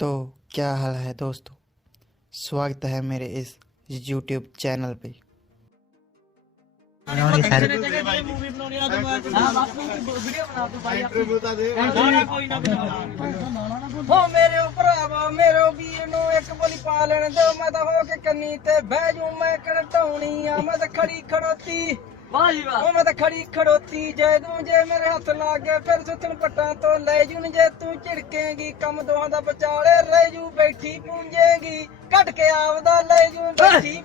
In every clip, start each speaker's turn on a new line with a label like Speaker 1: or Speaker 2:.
Speaker 1: तो क्या हाल है दोस्तों स्वागत है मेरे इस YouTube चैनल पे
Speaker 2: ਹੋ ਮੇਰੇ ਭਰਾਵਾ ਮੇਰੇ ਵੀਰ ਨੂੰ ਇੱਕ ਬੋਲੀ ਪਾ ਲੈਣ ਦਿਓ ਮੈਂ ਤਾਂ ਹੋ ਕੇ ਕੰਨੀ ਤੇ ਬਹਿ ਜੂ ਮੈਂ ਕਢਾਉਣੀ ਆ ਮੈਂ ਤਾਂ ਖੜੀ ਖੜੋਤੀ ਵਾਹ ਜੀ ਵਾਹ ਉਹ ਮੈਂ ਤਾਂ ਖੜੀ ਖੜੋਤੀ ਜੇ ਤੂੰ ਜੇ ਮੇਰੇ ਹੱਥ ਲੱਗ ਗਿਆ ਫਿਰ ਸੁੱਥਣ ਪੱਟਾਂ ਤੋਂ ਲੈ ਜੂ ਨੀ ਜੇ ਤੂੰ ਝਿੜਕੇਂਗੀ ਕੰਮ ਦੋਹਾਂ ਦਾ ਵਿਚਾਲੇ ਰਹਿ ਜੂ ਬੈਠੀ ਪੂੰਜੇਗੀ ਕੱਢ ਕੇ ਆਪਦਾ ਲੈ ਜੂ ਬੈਠੀ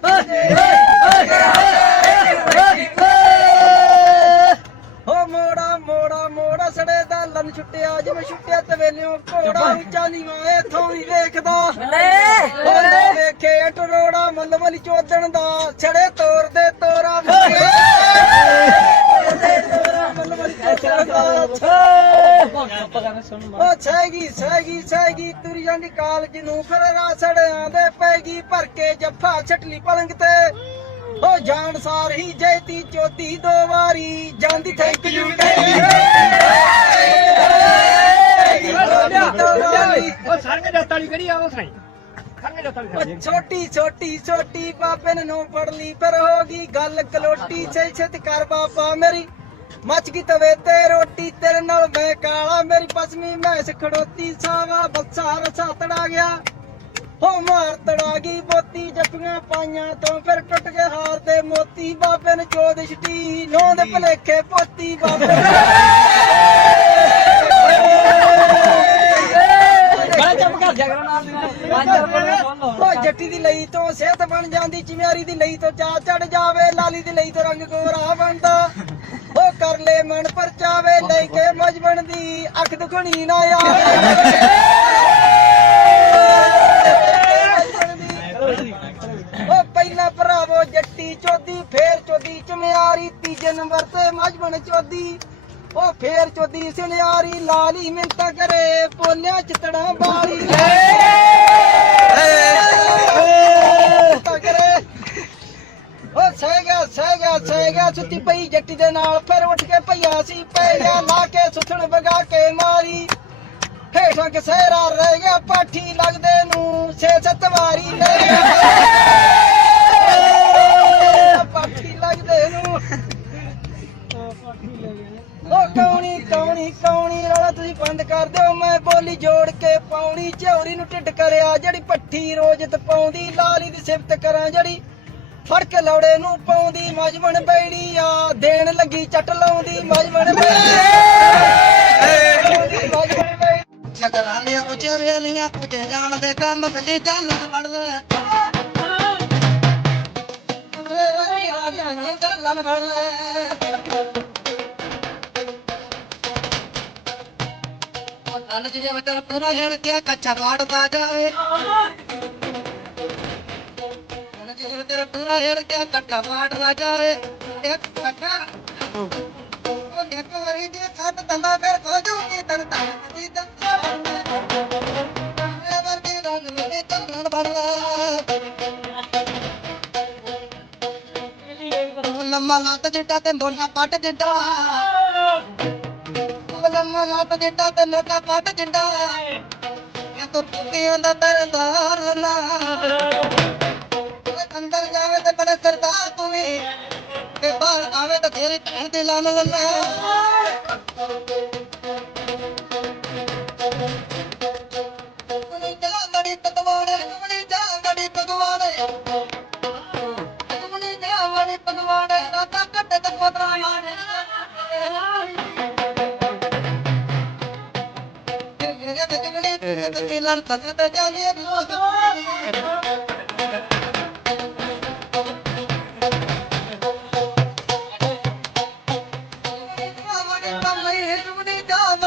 Speaker 2: ਹੋ ਮੋੜਾ ਮੋੜਾ ਮੋੜਾ ਸੜੇ ਦਾ ਲੰਨ ਛੁੱਟਿਆ ਜਿਵੇਂ ਛੁੱਟਿਆ ਤਵੇਲਿਓ ਘੋੜਾ ਉੱਚਾ ਨੀਵਾਂ ਇਥੋਂ ਵੀ ਵੇਖਦਾ। ਲੈ। ਵੇਖੇ ਟਰੋੜਾ ਮੱਲ ਮਲੀ ਚੋਦਣ ਦਾ ਛੜੇ ਤੋਰ ਦੇ ਤੋਰਾ ਮੁੱਕੇ ਮੱਲ ਮਲੀ ਚੋਦਣ ਦਾ ਉਹ ਛੈਗੀ ਛੈਗੀ ਛੈਗੀ ਤੁਰ ਜਾਂਦੀ ਕਾਲਜ ਨੂੰ। ਫਿਰ ਰਾਸੜਿਆਂ ਦੇ ਪੈਗੀ ਭਰ ਕੇ ਜੱਫਾ ਛਟਲੀ ਪਲੰਗ ਤੇ। ਉਹ ਜਾਣ ਸਾਰ ਹੀ ਜੈਤੀ ਚੋਤੀ ਦੋ ਵਾਰੀ। ਜਾਂਦੀ ਥੈਂਕ ਯੂ
Speaker 3: ਉਹ ਕਿਹੜੀ ਆ ਉਹ ਸਾਈ
Speaker 2: ਛੋਟੀ ਛੋਟੀ ਛੋਟੀ ਬਾਬੇ ਨੇ ਨੂੰ ਫੜ ਲਈ ਫਿਰ ਹੋ ਗਈ ਗੱਲ ਕਲੋਟੀ। ਛੇ ਛੇਤ ਕਰ ਬਾਬਾ ਮੇਰੀ। ਮੱਚ ਗਈ ਤਵੇ ਤੇ ਰੋਟੀ ਤੇਰੇ ਨਾਲ ਮੈਂ ਕਾਲਾ ਮੇਰੀ ਪਸਮੀ ਮੈਸ ਖੜੋਤੀ ਸਾਵਾ ਬੱਸਾ ਰਸਾ ਤੜਾ ਗਿਆ। ਹੋ ਮਾਰ ਤੜਾ ਗਈ ਬੋਤੀ ਜੱਫੀਆਂ ਪਾਈਆਂ ਤੋਂ ਫਿਰ ਟੁੱਟ ਗਏ ਹਾਰ ਦੇ ਮੋਤੀ ਬਾਬੇ ਨੇ ਚੋਦ ਛਟੀ ਨੌ ਦੇ ਭਲੇਖੇ ਪੋਤੀ ਬਾਬੇ ਉਹ ਜੱਟੀ ਦੀ ਲਈ ਤੋਂ ਸਿਹਤ ਬਣ ਜਾਂਦੀ ਚਿਮਿਆਰੀ ਦੀ ਲਈ ਤੋਂ ਚਾ ਚੜ ਜਾਵੇ ਲਾਲੀ ਦੀ ਲਈ ਤੋਂ ਰੰਗ ਗੋਰਾ ਬਣਦਾ। ਕਰ ਲੈ ਮਨ ਪਰਚਾਵੇ ਲੈ ਕੇ ਮਜ ਬਣਦੀ ਅੱਖ ਦੁਖਣੀ ਨਾ ਆਵੇ। ਉਹ ਪਹਿਲਾ ਭਰਾਵੋ ਜੱਟੀ ਚੋਦੀ ਫੇਰ ਚੋਦੀ ਚਮਿਆਰੀ ਤੀਜੇ ਨੰਬਰ ਤੇ ਮਜ ਬਣ ਚੋਦੀ। ਉਹ ਫੇਰ ਚੋਦੀ ਸੁਨਿਆਰੀ ਲਾਲੀ ਮਿੰਤਾ ਕਰੇ ਪੋਲਿਆ ਚਿਤੜਾ ਬਾਲੀ। ਸਹਿ ਸੁੱਤੀ ਪਈ, ਜੱਟੀ ਦੇ ਨਾਲ ਫਿਰ ਉੱਠ ਕੇ ਭਈਆ ਸੀ ਪੈ ਲਾ ਕੇ ਸੁਥਣ ਵਗਾ ਕੇ ਮਾਰੀ। ਹੇਠਾਂ ਕਸਹਿਰਾ ਰਹਿ ਗਿਆ ਪਾਠੀ ਲੱਗਦੇ ਨੂੰ, ਛੇ ਸੱਤ ਵਾਰੀ ਲੈ ਗਿਆ ਪਾਠੀ। ਲੱਗਦੇ ਨੂੰ। ਉਹ ਕੌਣੀ ਕੌਣੀ ਕੌਣੀ, ਰੌਲਾ ਤੁਸੀਂ ਬੰਦ ਕਰ ਦਿਓ, ਮੈਂ ਬੋਲੀ ਜੋੜ ਕੇ ਪਾਉਣੀ। ਝੌਰੀ ਨੂੰ ਢਿੱਡ ਕਰਿਆ, ਜਿਹੜੀ ਪੱਠੀ ਰੋਜਤ ਪਾਉਂਦੀ ਲਾਲੀ ਦੀ ਸਿਫਤ ਕਰਾਂ, ਜਿਹੜੀ ਫੜ ਕੇ ਲੌੜੇ ਨੂੰ ਪਾਉਂਦੀ ਮਜਮਣ ਬੈੜੀ ਆ, ਦੇਣ ਲੱਗੀ ਚੱਟ ਲਾਉਂਦੀ ਮਜਮਣ ਬੈੜੀ ਮਜਮਣ ਬੈੜੀ
Speaker 4: ਨਗਰਾਲੇ ਉਚਰੇ ਲੀਆਂ ਪੁੱਜੇ ਕੰਮ ਤੇ ਚੱਲ ਵੜਦੇ ਅਨ ਜੇ ਮਤਲਬ ਪੂਰਾ ਜਣ ਕੇ ਕੱਚਾ ਵਾੜਦਾ ਜਾਵੇ। ਜੇ ਤੇਰਾ ਪੂਰਾ ਜਣ ਕੇ ਕੱਚਾ ਵਾੜਦਾ ਜਾਵੇ ਇੱਕ ਕੱਚਾ ਉਹ ਇੱਕ ਵਾਰੀ ਜੇ ਛੱਡ ਦੰਦਾ ਫਿਰ ਹੋ ਜੂਗੀ ਤਨ ਤਨ ਦੀ ਦੰਦਾ ਇਹ ਵਰਗੀ ਰੰਗ ਮੇਰੇ ਤਨ ਬਣਦਾ ਲੰਮਾ ਲੱਤ ਜਿੱਟਾ ਤੇ ਦੋਨਾ ਪੱਟ ਜਿੱਡਾ ਲੰਮਾ ਲੱਤ ਜਿੱਟਾ ਤੇ ਲੋਕਾ ਪੱਟ ਜਿੱਡਾ ਇਹ ਤੋਂ ਪੁੱਤੀਆਂ ਦਾ ਤਰਦਾਰ ਨਾ ਅੰਦਰ ਜਾਵੇ ਤੇ ਬੜੇ ਸਰਦਾਰ ਤੂੰ ਵੀ। ਤੇ ਬਾਹਰ ਆਵੇ ਤਾਂ ਤੇਰੀ ਭੈਣ ਦੇ ਲਾਨ ਲੱਲਾ ਕੁਣੀ ਜਾ ਗੜੀ ਪਤਵਾੜੇ ਕੁਣੀ ਜਾ ਗੜੀ ਪਤਵਾੜੇ ਕੁਣੀ ਜਾ ਗੜੀ ਪਤਵਾੜੇ ਰਾਤਾ ਕੱਟੇ ਤੇ ਪਤਰਾ ਮਾਰੇ ਤੇ ਲੜ ਤੱਕ ਤੇ ਜਾਏ ਕਰੋ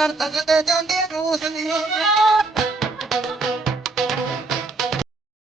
Speaker 4: ਕਰ ਤੇ ਜਾਂਦੇ ਰੂਸ ਦੀ